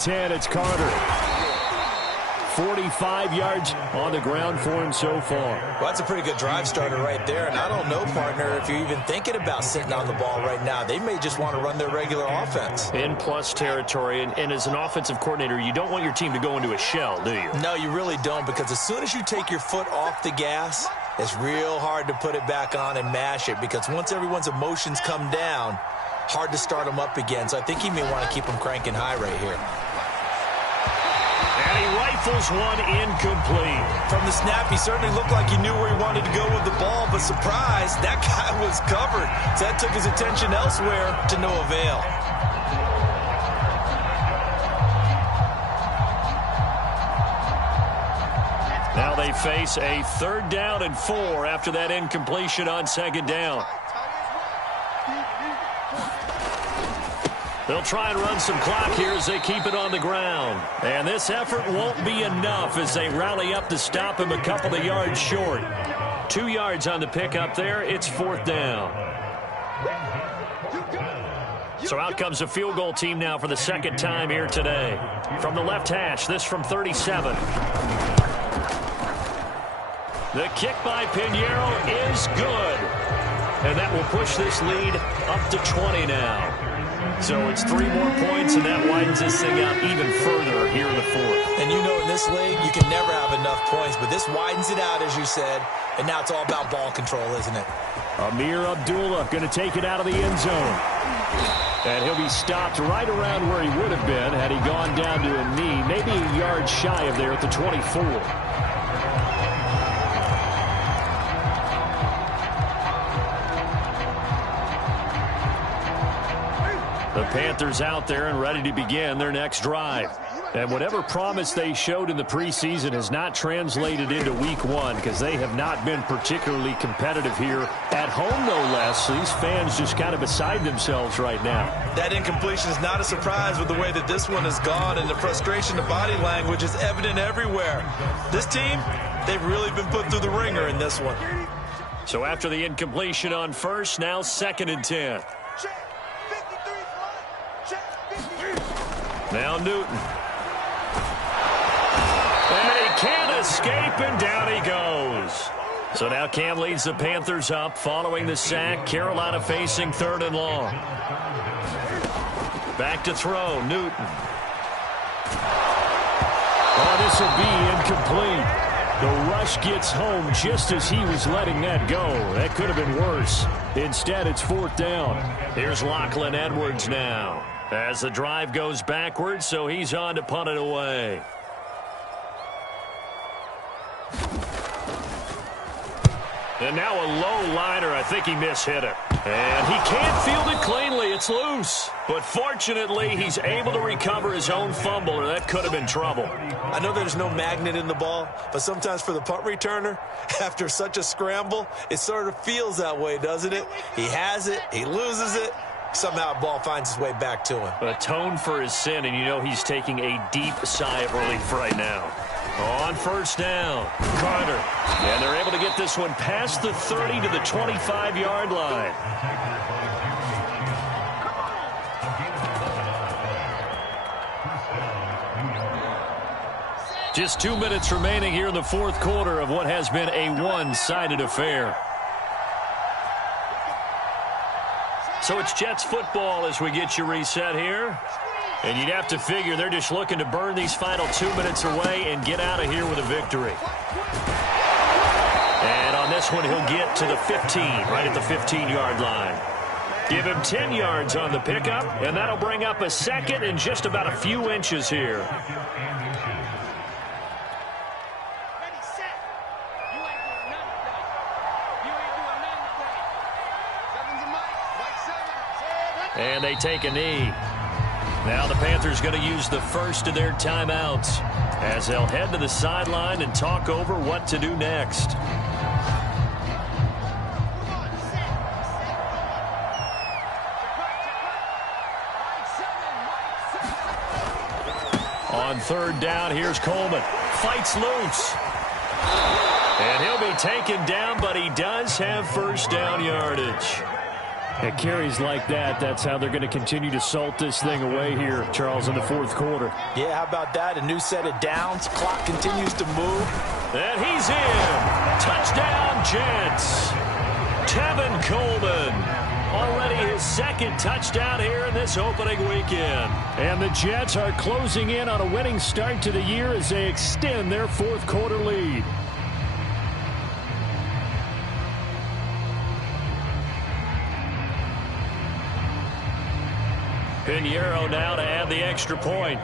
10, it's Carter. 45 yards on the ground for him so far. Well, that's a pretty good drive starter right there. And I don't know, partner, if you're even thinking about sitting on the ball right now. They may just want to run their regular offense. In plus territory. And as an offensive coordinator, you don't want your team to go into a shell, do you? No, you really don't, because as soon as you take your foot off the gas, it's real hard to put it back on and mash it, because once everyone's emotions come down, hard to start them up again. So I think he may want to keep them cranking high right here. And he rifles one incomplete. From the snap, he certainly looked like he knew where he wanted to go with the ball, but surprise, that guy was covered. So that took his attention elsewhere to no avail. Now they face a 3rd down and 4 after that incompletion on 2nd down. They'll try and run some clock here as they keep it on the ground. And this effort won't be enough as they rally up to stop him a couple of yards short. 2 yards on the pickup there. It's 4th down. So out comes a field goal team now for the 2nd time here today. From the left hash, this from 37. The kick by Pinheiro is good. And that will push this lead up to 20 now. So it's 3 more points, and that widens this thing out even further here in the 4th. And you know, in this league, you can never have enough points, but this widens it out, as you said, and now it's all about ball control, isn't it? Amir Abdullah going to take it out of the end zone. And he'll be stopped right around where he would have been had he gone down to a knee, maybe a yard shy of there at the 24. The Panthers out there and ready to begin their next drive. And whatever promise they showed in the preseason has not translated into week 1, because they have not been particularly competitive here at home, no less. So these fans just kind of beside themselves right now. That incompletion is not a surprise with the way that this one has gone, and the frustration, the body language is evident everywhere. This team, they've really been put through the ringer in this one. So after the incompletion on 1st, now 2nd and 10. Now Newton. And he can't escape, and down he goes. So now Cam leads the Panthers up following the sack. Carolina facing 3rd and long. Back to throw, Newton. Oh, this will be incomplete. The rush gets home just as he was letting that go. That could have been worse. Instead, it's 4th down. Here's Lachlan Edwards now, as the drive goes backwards, so he's on to punt it away. And now a low liner. I think he mishit it. And he can't field it cleanly. It's loose. But fortunately, he's able to recover his own fumble, or that could have been trouble. I know there's no magnet in the ball, but sometimes for the punt returner, after such a scramble, it sort of feels that way, doesn't it? He has it, he loses it, somehow the ball finds its way back to him. Atone for his sin, and you know he's taking a deep sigh of relief right now. On 1st down, Carter. And they're able to get this one past the 30 to the 25-yard line. Just 2 minutes remaining here in the 4th quarter of what has been a one-sided affair. So it's Jets football as we get you reset here. And you'd have to figure they're just looking to burn these final 2 minutes away and get out of here with a victory. And on this one, he'll get to the 15, right at the 15-yard line. Give him 10 yards on the pickup, and that'll bring up a 2nd and just about a few inches here. And they take a knee. Now the Panthers going to use the first of their timeouts as they'll head to the sideline and talk over what to do next. On 3rd down, here's Coleman. Fights loose. And he'll be taken down, but he does have 1st down yardage. At carries like that, that's how they're going to continue to salt this thing away here, Charles, in the fourth quarter. Yeah, how about that? A new set of downs. Clock continues to move. And he's in. Touchdown, Jets. Tevin Coleman. Already his second touchdown here in this opening weekend. And the Jets are closing in on a winning start to the year as they extend their fourth quarter lead. Pinheiro now to add the extra point.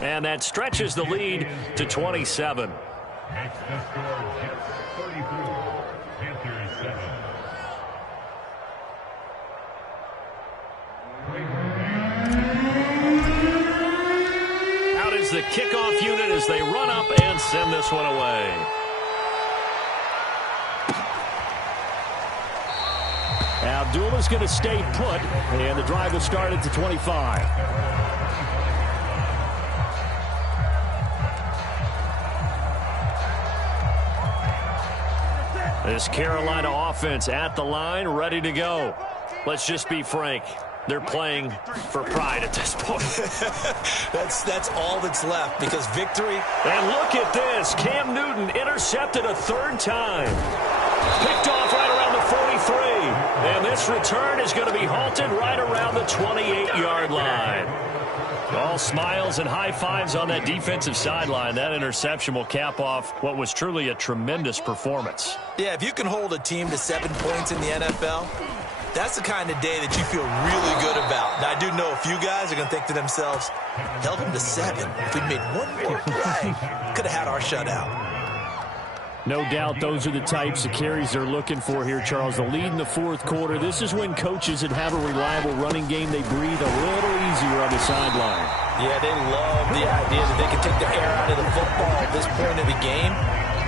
And that stretches the lead to 27. Makes the score Jets 34, Panthers 7. Out is the kickoff unit as they run up and send this one away. Abdullah's going to stay put, and the drive will start at the 25. This Carolina offense at the line, ready to go. Let's just be frank. They're playing for pride at this point. That's all that's left, because victory. And look at this. Cam Newton intercepted a third time. Picked off right around the 43. And this return is going to be halted right around the 28-yard line. All smiles and high fives on that defensive sideline. That interception will cap off what was truly a tremendous performance. Yeah, if you can hold a team to 7 points in the NFL, that's the kind of day that you feel really good about. Now, I do know a few guys are going to think to themselves, held them to 7. If we made one more play, could have had our shutout. No doubt those are the types of carries they're looking for here, Charles. The lead in the fourth quarter. This is when coaches that have a reliable running game, they breathe a little easier on the sideline. Yeah, they love the idea that they can take the air out of the football at this point of the game.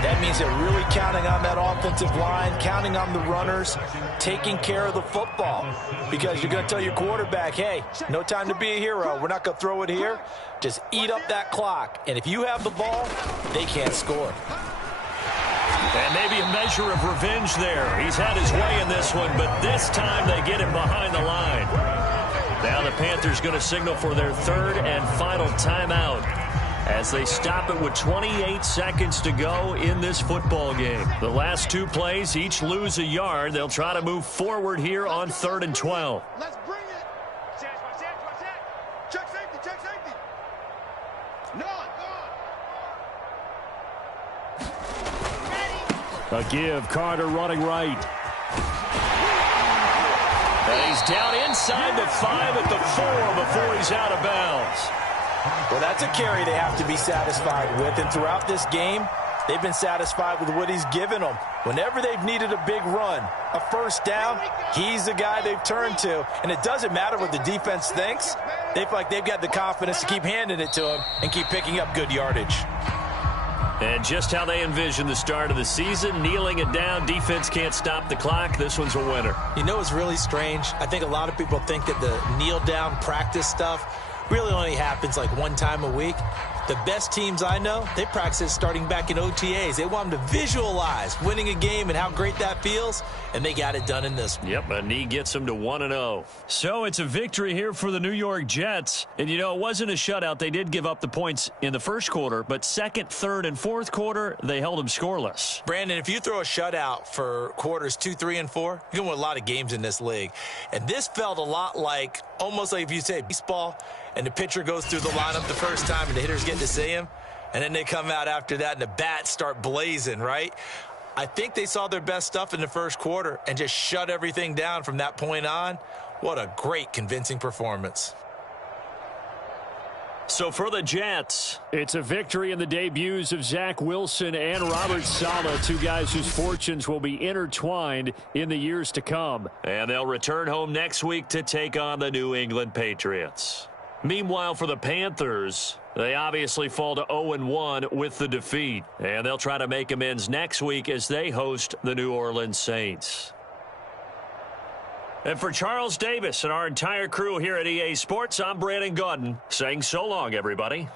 That means they're really counting on that offensive line, counting on the runners, taking care of the football. Because you're going to tell your quarterback, hey, no time to be a hero. We're not going to throw it here. Just eat up that clock. And if you have the ball, they can't score. And maybe a measure of revenge there. He's had his way in this one, but this time they get him behind the line. Now the Panthers going to signal for their third and final timeout as they stop it with 28 seconds to go in this football game. The last two plays each lose a yard. They'll try to move forward here on 3rd and 12. Let's bring it. Check safety, check safety. No, A give, Carter running right. And he's down inside the 5 at the 4 before he's out of bounds. Well, that's a carry they have to be satisfied with. And throughout this game, they've been satisfied with what he's given them. Whenever they've needed a big run, a first down, he's the guy they've turned to. And it doesn't matter what the defense thinks. They feel like they've got the confidence to keep handing it to him and keep picking up good yardage. And just how they envision the start of the season, kneeling it down, defense can't stop the clock. This one's a winner. You know what's really strange? I think a lot of people think that the kneel-down practice stuff really only happens like one time a week. The best teams I know, they practice it starting back in OTAs. They want them to visualize winning a game and how great that feels, and they got it done in this one. Yep, a knee gets them to 1-0. So it's a victory here for the New York Jets. And, you know, it wasn't a shutout. They did give up the points in the first quarter, but second, third, and fourth quarter, they held them scoreless. Brandon, if you throw a shutout for quarters 2, 3, and 4, you're going to win a lot of games in this league. And this felt a lot like, almost like if you say baseball, and the pitcher goes through the lineup the first time and the hitters get to see him, and then they come out after that and the bats start blazing, right? I think they saw their best stuff in the first quarter and just shut everything down from that point on. What a great, convincing performance. So for the Jets, it's a victory in the debuts of Zach Wilson and Robert Saleh, two guys whose fortunes will be intertwined in the years to come. And they'll return home next week to take on the New England Patriots. Meanwhile, for the Panthers, they obviously fall to 0-1 with the defeat. And they'll try to make amends next week as they host the New Orleans Saints. And for Charles Davis and our entire crew here at EA Sports, I'm Brandon Gaudin saying so long, everybody.